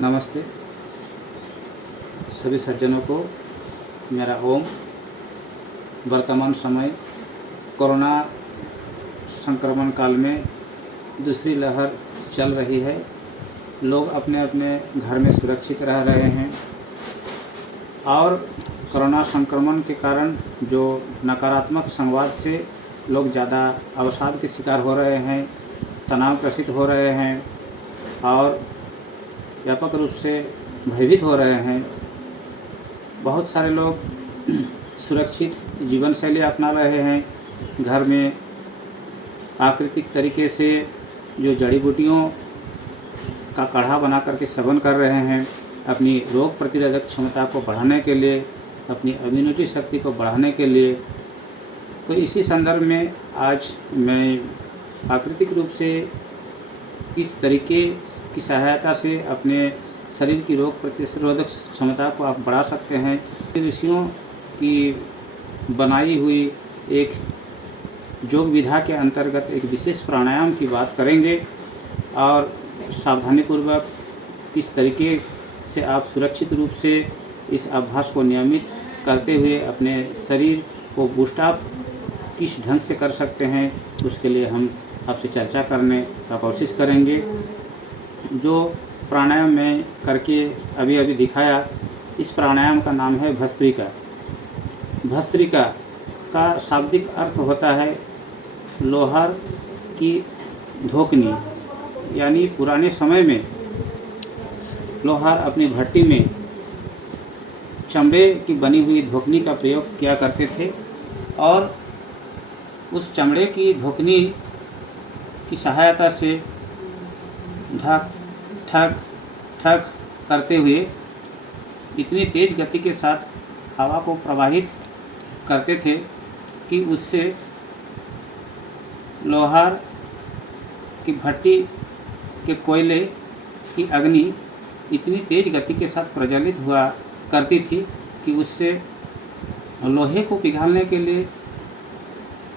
नमस्ते सभी सज्जनों को। मेरा ओम। वर्तमान समय कोरोना संक्रमण काल में दूसरी लहर चल रही है। लोग अपने अपने घर में सुरक्षित रह रहे हैं और कोरोना संक्रमण के कारण जो नकारात्मक संवाद से लोग ज़्यादा अवसाद के शिकार हो रहे हैं, तनाव ग्रसित हो रहे हैं और व्यापक रूप से भयभीत हो रहे हैं। बहुत सारे लोग सुरक्षित जीवन शैली अपना रहे हैं। घर में प्राकृतिक तरीके से जो जड़ी बूटियों का काढ़ा बना करके सेवन कर रहे हैं, अपनी रोग प्रतिरोधक क्षमता को बढ़ाने के लिए, अपनी इम्यूनिटी शक्ति को बढ़ाने के लिए। तो इसी संदर्भ में आज मैं प्राकृतिक रूप से किस तरीके की सहायता से अपने शरीर की रोग प्रतिरोधक क्षमता को आप बढ़ा सकते हैं, ऋषियों की बनाई हुई एक योग विधा के अंतर्गत एक विशेष प्राणायाम की बात करेंगे और सावधानीपूर्वक इस तरीके से आप सुरक्षित रूप से इस अभ्यास को नियमित करते हुए अपने शरीर को बूस्ट अप किस ढंग से कर सकते हैं, उसके लिए हम आपसे चर्चा करने का कोशिश करेंगे। जो प्राणायाम मैं करके अभी दिखाया, इस प्राणायाम का नाम है भस्त्रिका। भस्त्रिका का शाब्दिक अर्थ होता है लोहार की धोकनी, यानी पुराने समय में लोहार अपनी भट्टी में चमड़े की बनी हुई धोकनी का प्रयोग किया करते थे और उस चमड़े की धोकनी की सहायता से धक ठक ठक करते हुए इतनी तेज़ गति के साथ हवा को प्रवाहित करते थे कि उससे लोहार की भट्टी के कोयले की अग्नि इतनी तेज़ गति के साथ प्रज्वलित हुआ करती थी कि उससे लोहे को पिघालने के लिए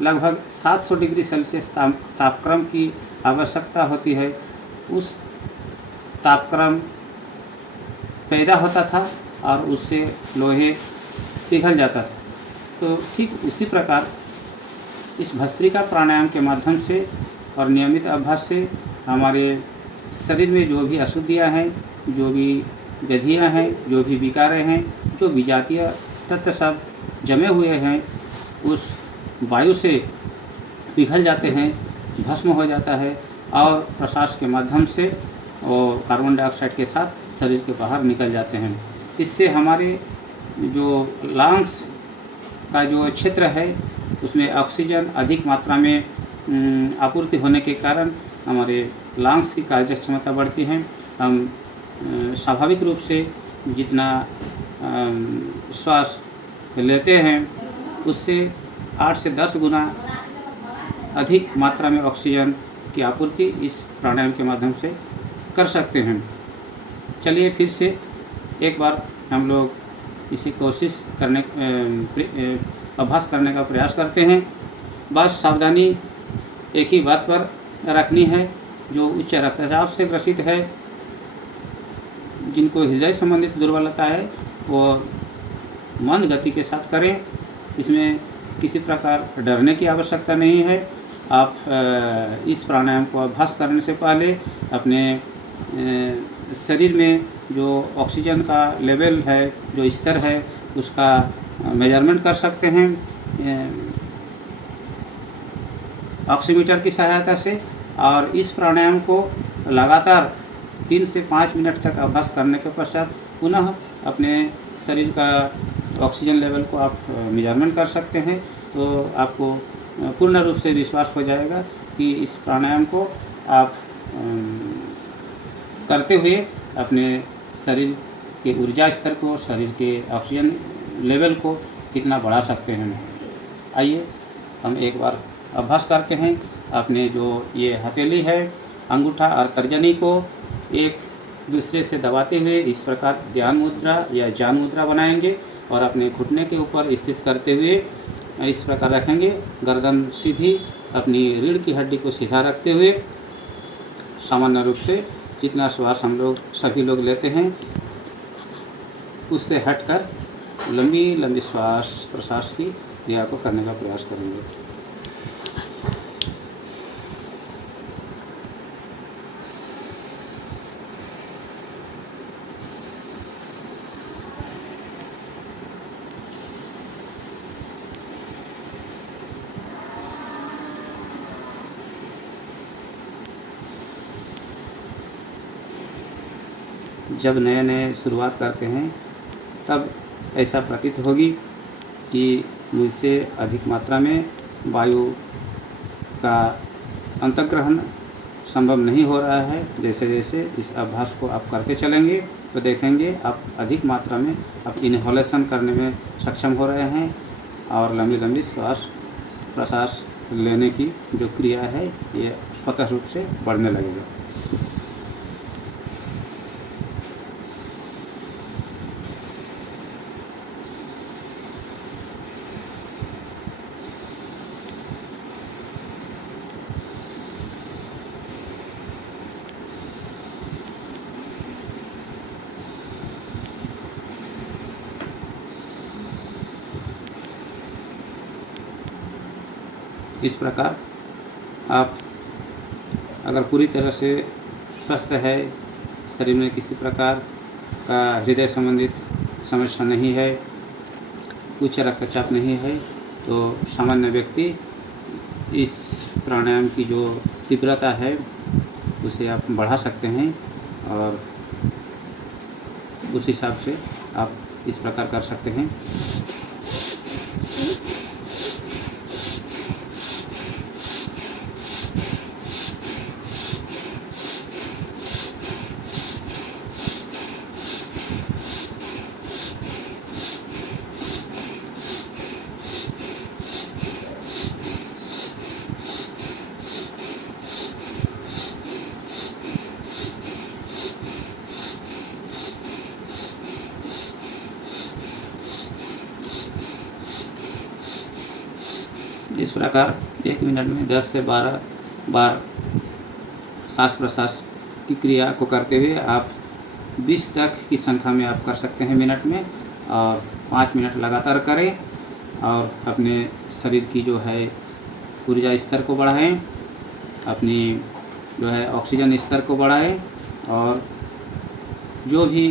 लगभग 700 डिग्री सेल्सियस तापक्रम की आवश्यकता होती है। उस तापक्रम पैदा होता था और उससे लोहे पिघल जाता था। तो ठीक उसी प्रकार इस भस्त्रिका प्राणायाम के माध्यम से और नियमित अभ्यास से हमारे शरीर में जो भी अशुद्धियाँ हैं, जो भी व्याधियाँ हैं, जो भी विकारें हैं, जो विजातीय तत्व सब जमे हुए हैं, उस वायु से पिघल जाते हैं, भस्म हो जाता है और प्रश्वास के माध्यम से और कार्बन डाइऑक्साइड के साथ शरीर के बाहर निकल जाते हैं। इससे हमारे जो लंग्स का जो क्षेत्र है उसमें ऑक्सीजन अधिक मात्रा में आपूर्ति होने के कारण हमारे लंग्स की कार्यक्षमता बढ़ती है। हम स्वाभाविक रूप से जितना श्वास लेते हैं उससे 8 से 10 गुना अधिक मात्रा में ऑक्सीजन की आपूर्ति इस प्राणायाम के माध्यम से कर सकते हैं। चलिए फिर से एक बार हम लोग इसी कोशिश करने अभ्यास करने का प्रयास करते हैं। बस सावधानी एक ही बात पर रखनी है, जो उच्च रक्तचाप से ग्रसित है, जिनको हृदय संबंधित दुर्बलता है, वो मंद गति के साथ करें। इसमें किसी प्रकार डरने की आवश्यकता नहीं है। आप इस प्राणायाम को अभ्यास करने से पहले अपने शरीर में जो ऑक्सीजन का लेवल है, जो स्तर है, उसका मेजरमेंट कर सकते हैं ऑक्सीमीटर की सहायता से। और इस प्राणायाम को लगातार 3 से 5 मिनट तक अभ्यास करने के पश्चात पुनः अपने शरीर का ऑक्सीजन लेवल को आप मेजरमेंट कर सकते हैं। तो आपको पूर्ण रूप से विश्वास हो जाएगा कि इस प्राणायाम को आप करते हुए अपने शरीर के ऊर्जा स्तर को, शरीर के ऑक्सीजन लेवल को कितना बढ़ा सकते हैं। आइए हम एक बार अभ्यास करते हैं। अपने जो ये हथेली है, अंगूठा और तर्जनी को एक दूसरे से दबाते हुए इस प्रकार ध्यान मुद्रा या जान मुद्रा बनाएंगे और अपने घुटने के ऊपर स्थित करते हुए इस प्रकार रखेंगे। गर्दन सीधी, अपनी रीढ़ की हड्डी को सीधा रखते हुए सामान्य रूप से जितना श्वास हम लोग सभी लोग लेते हैं उससे हटकर लंबी लंबी श्वास प्रश्वास की क्रिया को करने का प्रयास करेंगे। जब नए नए शुरुआत करते हैं तब ऐसा प्रतीत होगी कि मुझसे अधिक मात्रा में वायु का अंतर्ग्रहण संभव नहीं हो रहा है। जैसे जैसे इस अभ्यास को आप करते चलेंगे तो देखेंगे आप अधिक मात्रा में आप इनहेलेशन करने में सक्षम हो रहे हैं और लंबी लंबी श्वास प्रश्वास लेने की जो क्रिया है ये स्वतः रूप से बढ़ने लगेगा। इस प्रकार आप अगर पूरी तरह से स्वस्थ है, शरीर में किसी प्रकार का हृदय संबंधित समस्या नहीं है, उच्च रक्तचाप नहीं है, तो सामान्य व्यक्ति इस प्राणायाम की जो तीव्रता है उसे आप बढ़ा सकते हैं और उस हिसाब से आप इस प्रकार कर सकते हैं। इस प्रकार 1 मिनट में 10 से 12 बार सांस प्रश्वास की क्रिया को करते हुए आप 20 तक की संख्या में आप कर सकते हैं मिनट में, और 5 मिनट लगातार करें और अपने शरीर की जो है ऊर्जा स्तर को बढ़ाएं, अपनी जो है ऑक्सीजन स्तर को बढ़ाएं और जो भी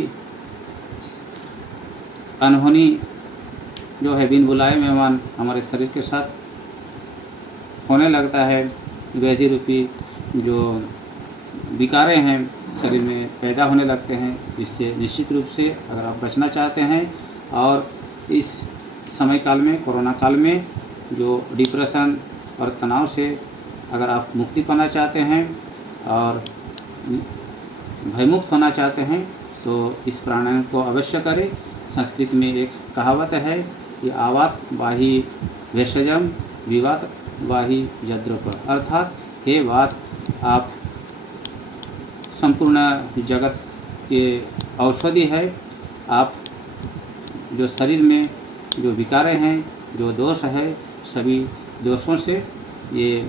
अनहोनी जो है बिन बुलाए मेहमान हमारे शरीर के साथ होने लगता है, व्याधि रूपी जो विकारें हैं शरीर में पैदा होने लगते हैं, इससे निश्चित रूप से अगर आप बचना चाहते हैं और इस समय काल में कोरोना काल में जो डिप्रेशन और तनाव से अगर आप मुक्ति पाना चाहते हैं और भयमुक्त होना चाहते हैं तो इस प्राणायाम को अवश्य करें। संस्कृत में एक कहावत है कि आवात वाही भेषजम विवात वाही जद्रप, अर्थात हे वात आप संपूर्ण जगत के औषधि है, आप जो शरीर में जो विकारें हैं, जो दोष है, सभी दोषों से ये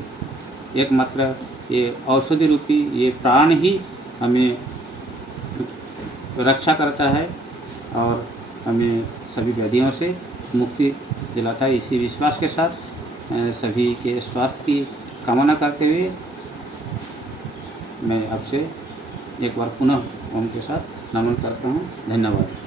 एकमात्र ये औषधि रूपी ये प्राण ही हमें रक्षा करता है और हमें सभी व्याधियों से मुक्ति दिलाता है। इसी विश्वास के साथ सभी के स्वास्थ्य की कामना करते हुए मैं आपसे एक बार पुनः ओम के साथ नमन करता हूँ। धन्यवाद।